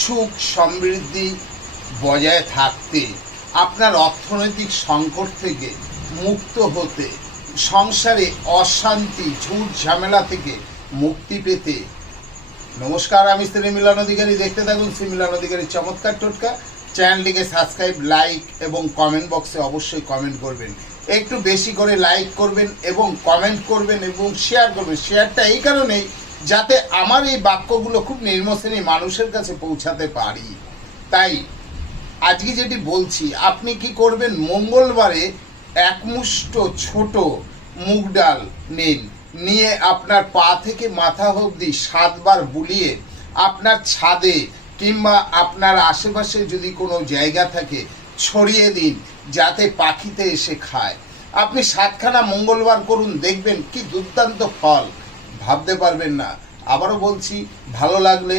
সুখ সমৃদ্ধি বজায় থাকতে, আপনার অর্থনৈতিক সংকট থেকে মুক্ত হতে, সংসারে অশান্তি ঝুট ঝামেলা থেকে মুক্তি পেতে। নমস্কার, আমি শ্রী মিলন অধিকারী। দেখতে থাকুন শ্রী মিলন অধিকারীর চমৎকার টোটকা। চ্যানেলটিকে সাবস্ক্রাইব, লাইক এবং কমেন্ট বক্সে অবশ্যই কমেন্ট করবেন। একটু বেশি করে লাইক করবেন এবং কমেন্ট করবেন এবং শেয়ার করবেন। শেয়ারটা এই কারণেই যাতে আমার এই বাক্যগুলো খুব নিম্ন শ্রেণীর মানুষের কাছে পৌঁছাতে পারি। তাই আজকে যেটি বলছি, আপনি কি করবেন, মঙ্গলবারে এক মুষ্ট ছোট মুগ ডাল নিন, নিয়ে আপনার পা থেকে মাথা অবধি 7 বার বুলিয়ে আপনার ছাদে কিংবা আপনার আশেপাশে যদি কোনো জায়গা থাকে ছড়িয়ে দিন, যাতে পাখিতে এসে খায়। আপনি 7খানা মঙ্গলবার করুন, দেখবেন কি দুর্দান্ত ফল, ভাবতে পারবেন না। আবারও বলছি, ভালো লাগলে